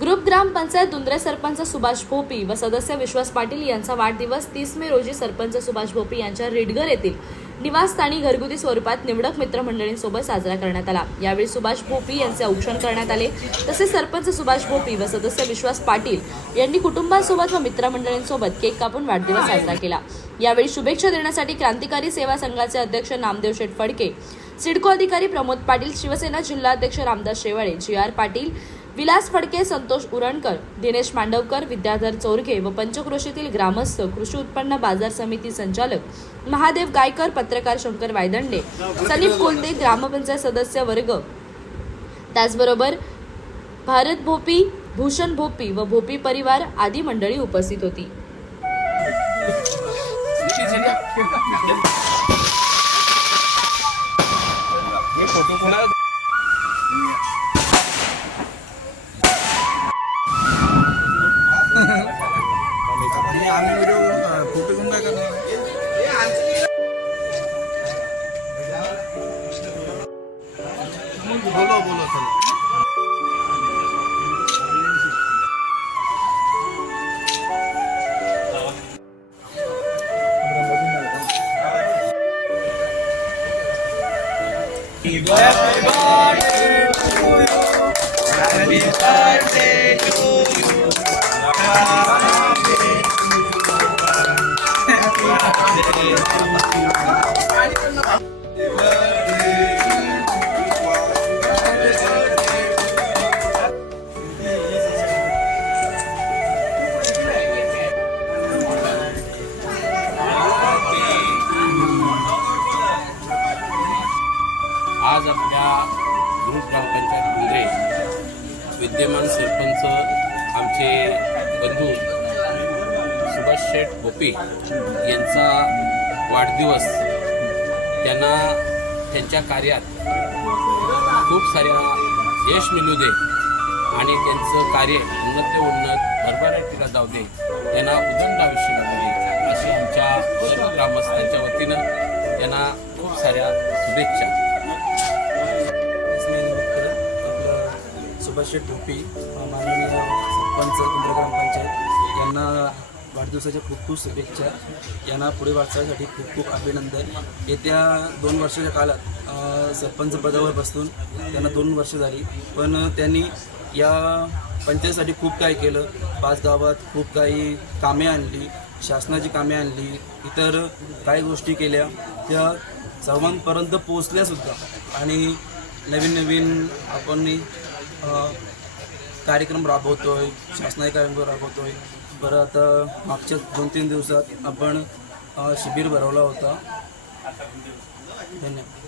Group gram panchayat Dundre sarpanch Subhash Bhopi व सदस्य विश्वास पाटील यांचा वाढदिवस तीस मे रोजी सरपंच सुभाष भोपी यांच्या रेडगर येथील निवासस्थानी घरगुती स्वरूपात निवडक मित्रमंडळींसोबत साजरा करण्यात आला. यावेळी सुभाष भोपी यांचे औक्षण करण्यात आले. तसेच सरपंच सुभाष भोपी व सदस्य विश्वास पाटील यांनी कुटुंबासोबत व मित्रमंडळींसोबत केक कापून वाढदिवस साजरा केला. यावेळी शुभेच्छा देण्यासाठी क्रांतिकारी सेवा संघाचे अध्यक्ष नामदेव शेठ फडके सिडको अधिकारी प्रमोद पाटील शिवसेना जिल्हाध्यक्ष रामदास शेवाळे जी आर पाटील विलास फडके संतोष उरणकर दिनेश मांडवकर विद्याधर चोरगे व पंचक्रोशीतील ग्रामस्थ कृषी उत्पन्न बाजार समिती संचालक महादेव गायकर पत्रकार शंकर वायदंडे सलीम कोलते ग्रामपंचायत सदस्य वर्ग. त्याचबरोबर भारत भोपी भूषण भोपी व भोपी परिवार आदी मंडळी उपस्थित होती. आम्ही व्हिडिओ फोटो घेऊन काय करणार बोलो बोलो चला आज आपल्या ग्रुप ग्रामपंचायत मुंद्रे विद्यमान सरपंच आमचे बंधू सुभाष शेठ भोपे यांचा वाढदिवस त्यांना त्यांच्या कार्यात खूप साऱ्या यश मिळू दे आणि त्यांचं कार्य उन्नत ते उन्नत भरभराटीला जाऊ दे त्यांना उदंड आयुष्य लागू दे अशी आमच्या सर्व ग्रामस्थांच्या वतीनं त्यांना खूप साऱ्या शुभेच्छा. सुभाष टोपी माननीय सरपंच कुंद्र ग्रामपंचायत यांना वाढदिवसाच्या खूप खूप शुभेच्छा. यांना पुढे वाटचालीसाठी खूप खूप अभिनंदन. येत्या दोन वर्षाच्या काळात सरपंच पदावर बसून त्यांना दोन वर्ष झाली. पण त्यांनी या पंचायतीसाठी खूप काही केलं. पाच गावात खूप काही कामे आणली शासनाची कामे आणली इतर काही गोष्टी केल्या. त्या सर्वांपर्यंत पोचल्यासुद्धा आणि नवीन नवीन आपण कार्यक्रम राबवतो आहे शासनाचे कार्यक्रम राबवतोय. बरं आता मागच्या दोन तीन दिवसात आपण शिबिर भरवला होता. धन्यवाद.